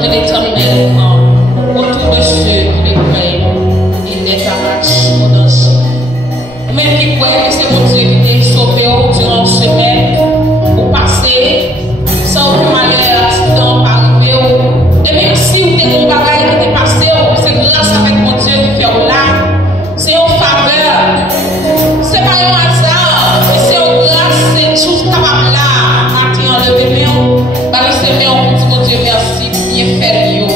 de l'Éternel autour de ceux qui le croient. Il n'est pas match au danger. Même qui croient que c'est mon Dieu qui t'a sauvé durant une semaine, pour passer sans aucun malheur, accident, pas arrivé. Et même si vous êtes un bagage qui est passé, c'est grâce avec mon Dieu qui fait là. C'est une faveur. C'est pas un hasard. C'est une grâce. C'est tout capable là. Matin, enlevé, mais on va laisser, mais on dit mon Dieu merci. Bien fait,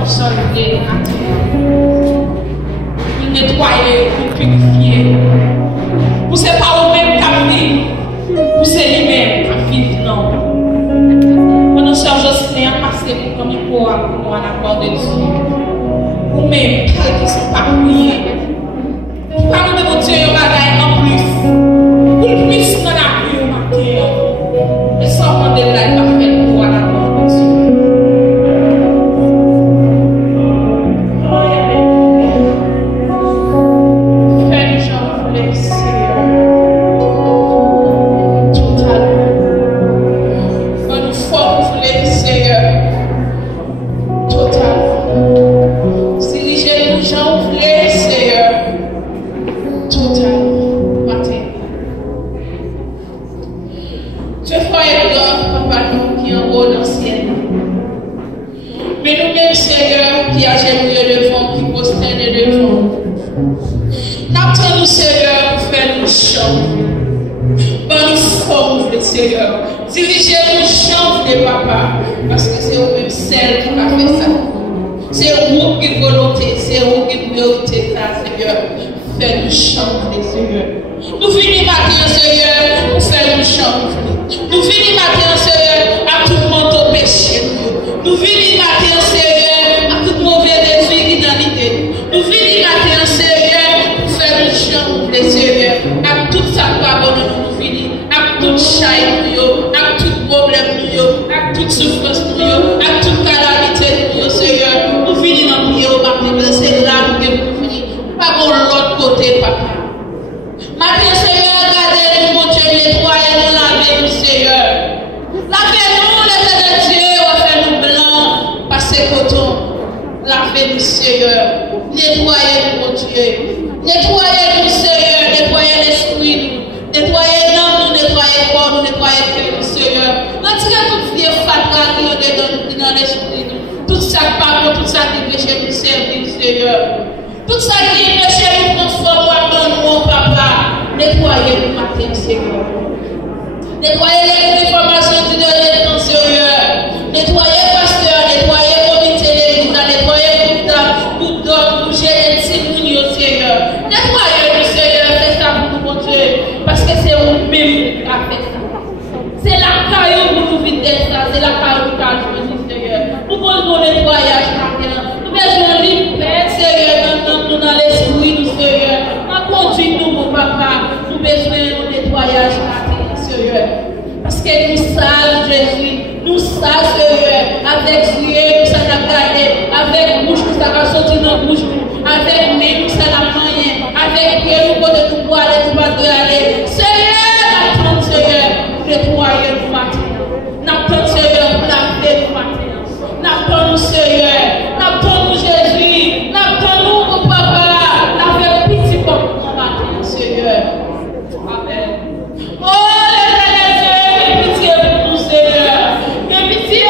absolver à terre. Pour nettoyer, pour purifier. Pour ce pas au même capri. Pour c'est lui-même qui vit, non. Pendant ce Jocelyn a passé pour comme il faut pour nous à la part de Dieu. Ou même, quel qui sont pas priés. Pas nous devons Dieu un bagage en plus. Pour plus dans la vie au matin. Et sans prendre de la parfaite pour à la part de Dieu. Dirigez-nous, chante de papa, parce que c'est vous-même celle qui a fait ça. C'est vous qui volonté, c'est vous qui priorité, ça, Seigneur. Fais-nous chanter, Seigneur. Nous finissons matin, Seigneur, pour faire nous chanter. Nous finissons matin, Seigneur, à tout manteau péché. Nous finissons matin, Seigneur, à toute mauvaise désuétude. Nous finissons matin, Seigneur, pour faire nous chanter, Seigneur. À toute sa parole, nous finissons. À toute chaîne, à tout problème, à toute souffrance, à toute calamité, Seigneur. Nous finissons en prier au matin, c'est là que nous finissons. Pas pour l'autre côté, papa. Matin, Seigneur, regardez-nous, mon Dieu, nettoyez-nous, lavez-nous, Seigneur. Lavez-nous, l'éternel Dieu, refais-nous blancs, passez coton. Lavez-nous, Seigneur. Nettoyez-nous, mon Dieu. Nettoyez-nous, Seigneur. Nettoyez l'esprit. Nettoyez l'âme, nettoyez le corps, nettoyez le cœur, Seigneur. Retirez toute vie fatale qui est dans l'esprit. Tout ça parle, tout ça qui péché nous servir, Seigneur. Tout ça qui péché nous transforme dans nous, papa. Nettoyez-nous matin, Seigneur. Nettoyez les informations du dernier temps, Seigneur. Nettoyez pasteur, nettoyez comité d'église, nettoyez pour d'hommes, pour gérer le Seigneur. Nettoyez-nous, Seigneur, c'est ça pour nous, mon Dieu. Parce que c'est vous-même qui a fait ça. C'est la caillou pour nous vider ça. C'est la caillou qui a choisi, Seigneur. Nous voulons le nettoyage matin. Nous besoin de libérer, Seigneur, dans l'esprit, nous, Seigneur. Nous conduisons, mon papa. Nous besoin de nettoyage matin, Seigneur. Parce que nous savons, Jésus. Nous savons, Seigneur. Avec Dieu, nous savons garder. Avec bouche, nous savons sortir dans la bouche. Avec nous, nous savons moyen. Avec Dieu, nous pouvons nous aller, nous pouvons aller. Seigneur, n'attends, Seigneur, nettoyer le matin. N'attends, Seigneur, laver le matin. N'attends, Seigneur. N'attends, Jésus. N'attends, mon papa. Laver le petit corps le matin, Seigneur. Amen. Oh, l'éternel Dieu, pitié pour nous, Seigneur. Pitié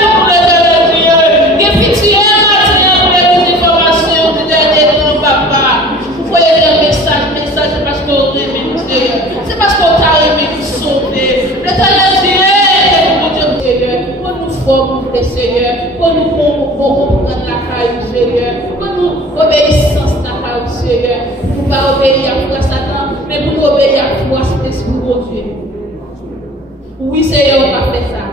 pour nous, l'éternel Dieu. Pitié matin pour les informations du dernier temps, papa. Vous voyez le message, c'est parce qu'on aime nous, Seigneur. C'est parce qu'on t'a aimé nous sauver. L'éternel Dieu, mon Dieu, Seigneur. Pour nous former, Seigneur. Pour nous comprendre la caille, Seigneur. Pour nous obéissance la caille, Seigneur. Pour ne pas obéir à foi Satan, mais pour obéir à foi Saint-Esprit, mon Dieu. Oui, Seigneur, on va faire ça.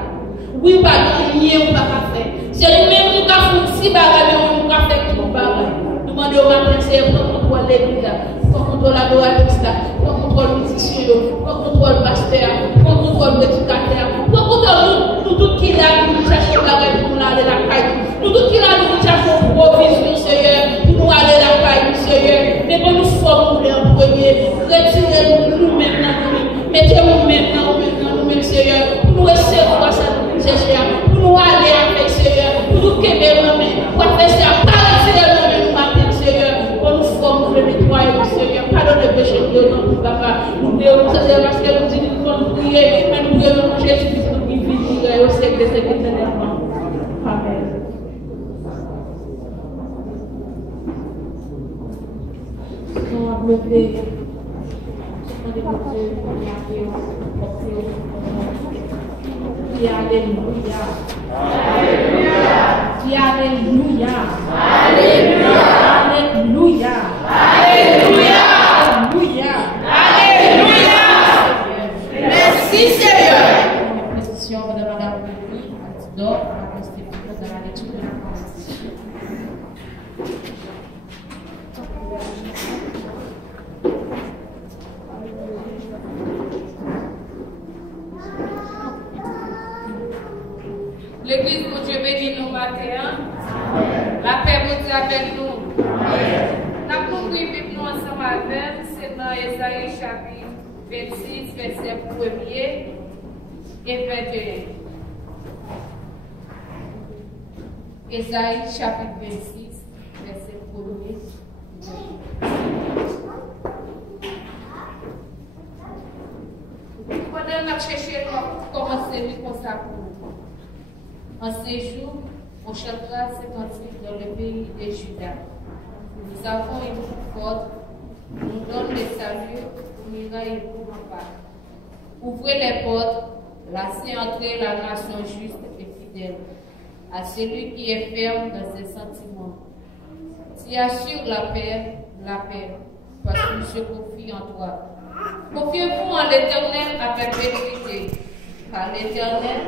Oui, pas rien, on va faire. C'est nous-mêmes qui avons fait 6 bagages, mais on va faire tout le bagage. Nous demandons au matin, Seigneur, pour contrôler l'église, pour contrôler l'adoratrice, pour contrôler le musicien, pour contrôler le pasteur, pour contrôler l'éducateur, pour contrôler nous tous qui là, nous cherchons la règle pour nous aller la caille. Nous tous qui là, nous cherchons provision, Seigneur, pour nous aller la caille, Seigneur. Mais pour nous former en premier, retirez-nous nous-mêmes dans nous, mettez-nous maintenant, nous-mêmes, Seigneur, pour nous recevoir ça, pour nous aller avec, Seigneur, pour nous quérir nous-mêmes, pour faire ça, parler nous-mêmes matin, Seigneur, pour nous former, le nettoyer, Seigneur, pardonne le péché de notre papa. Nous prions, Seigneur, parce que nous disons que nous prions, mais nous prions pour Jésus-Christ, nous qui vit au siècle des siècles éternellement. Amen. Nous avons levé. Alléluia. Alléluia. Dis Alléluia. Alléluia. Alléluia. Alléluia. Alléluia. Merci Seigneur. Position de Madame Louis, Antidor, la constitution de la lecture de la parole. L'église pour Dieu bénit nous matin. La paix pour Dieu avec nous. Nous avons pris nous ensemble avec, c'est dans Ésaïe chapitre 26, verset 1er et 21. Ésaïe chapitre 26, verset 1er et 21. Pendant que nous cherchons comment c'est lui comme ça pour nous. En séjour, on chantera ces cantiques dans le pays de Juda. Nous avons une route forte, nous donne le salut pour miraille et pour en bas. Ouvrez les portes, laissez entrer la nation juste et fidèle, à celui qui est ferme dans ses sentiments. Tu assures la paix, parce qu'il se confie en toi. Confiez-vous en l'Éternel à perpétuité, car l'Éternel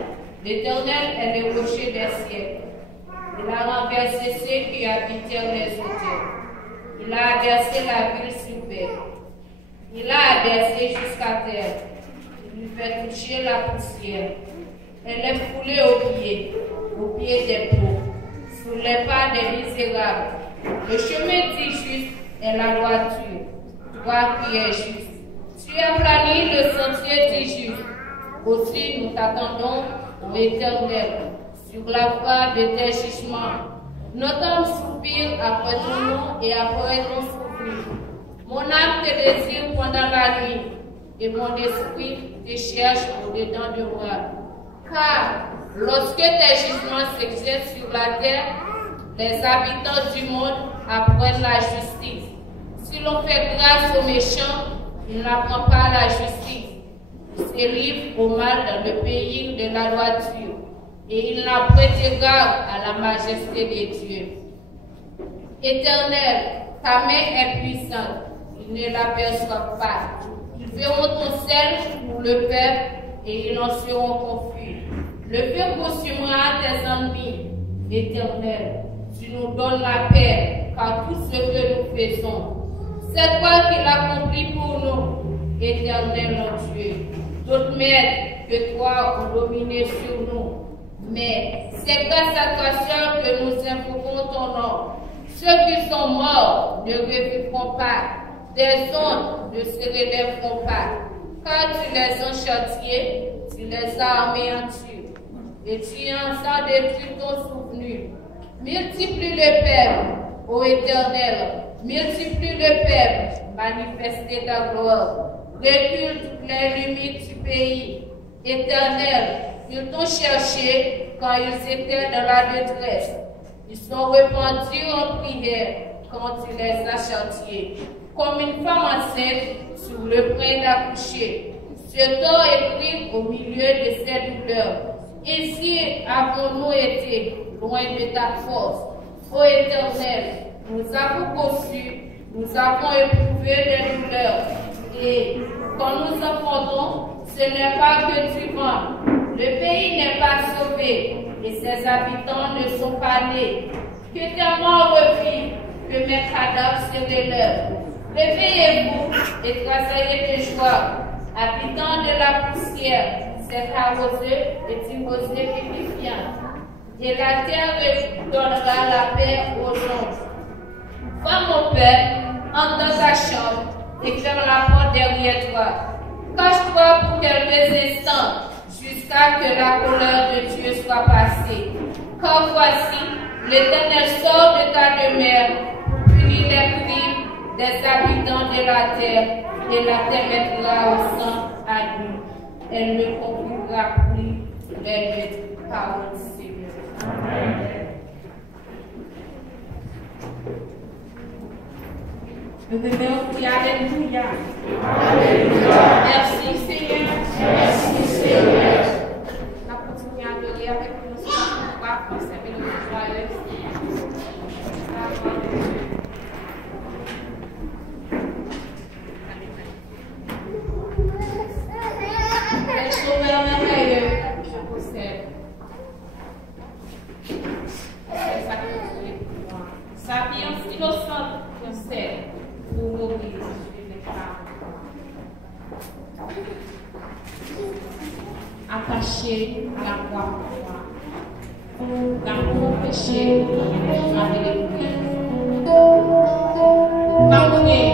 est le rocher des siècles. Il a renversé ceux qui habitèrent les hauteurs. Il a abaissé la ville superbe. Il a abaissé jusqu'à terre. Il lui fait toucher la poussière. Elle est foulée aux pieds des pauvres, sous les pas des misérables. Le chemin dit juste est la droiture, toi qui es juste. Tu as plani le sentier dit juste. Aussi nous t'attendons, ô Éternel, sur la voie de tes jugements. Notre âme soupire après ton nom et après ton souvenir. Mon âme te désire pendant la nuit, et mon esprit te cherche au-dedans de moi. Car lorsque tes jugements s'exercent sur la terre, les habitants du monde apprennent la justice. Si l'on fait grâce aux méchants, il n'apprend pas la justice. Il se livre au mal dans le pays de la droiture, et il n'a prêté garde à la majesté de Dieu. Éternel, ta main est puissante, ils ne l'aperçoivent pas. Ils verront ton sel pour le peuple, et ils en seront confus. Le feu consumera tes ennemis. Éternel, tu nous donnes la paix, car tout ce que nous faisons, c'est toi qui l'accomplis pour nous, Éternel notre Dieu. D'autres maîtres que toi ont dominé sur nous. Mais c'est grâce à toi seul que nous invoquons ton nom. Ceux qui sont morts ne revivront pas. Des ondes ne se relèveront pas. Car tu les as châtiés, tu les as anéantis. Et tu en as détruit ton souvenir. Multiplie le peuple, ô Éternel. Multiplie le peuple, manifestez ta gloire. Recule toutes les limites du pays. Éternel, ils t'ont cherché quand ils étaient dans la détresse. Ils sont répandus en prière quand tu les as châtiés. Comme une femme enceinte sur le point d'accoucher. Ce temps est pris au milieu de ses douleurs. Ainsi avons-nous été loin de ta force. Ô Éternel, nous avons conçu, nous avons éprouvé des douleurs. Et quand nous enfantons, ce n'est pas que du vent. Le pays n'est pas sauvé et ses habitants ne sont pas nés. Que tes morts revivent, que mes cadavres se relèvent. Réveillez-vous et tressaillez de joie. Habitants de la poussière, c'est arrosé et du rosée vivifiant. Et la terre donnera la paix aux gens. Va mon père, entre dans ta chambre et ferme la porte derrière toi. Cache-toi pour quelques instants jusqu'à que la colère de Dieu soit passée. Car voici, l'Éternel sort de ta demeure pour punir les crimes des habitants de la terre, et la terre mettra au sang à lui. Elle ne conclura plus les paroles du Seigneur. Amen. Nous devons crier Alléluia. Alléluia. Merci Seigneur. Merci Seigneur. On va continuer à adorer avec nous. pas, conserver le joyeuse. Le sauveur merveilleux, je possède. C'est ça que je voulais pour moi. Sapiens innocente, je sais, pour mourir sur les femmes. Attaché à la croix pour moi. L'amour péché, avec les couilles. Pardonnez.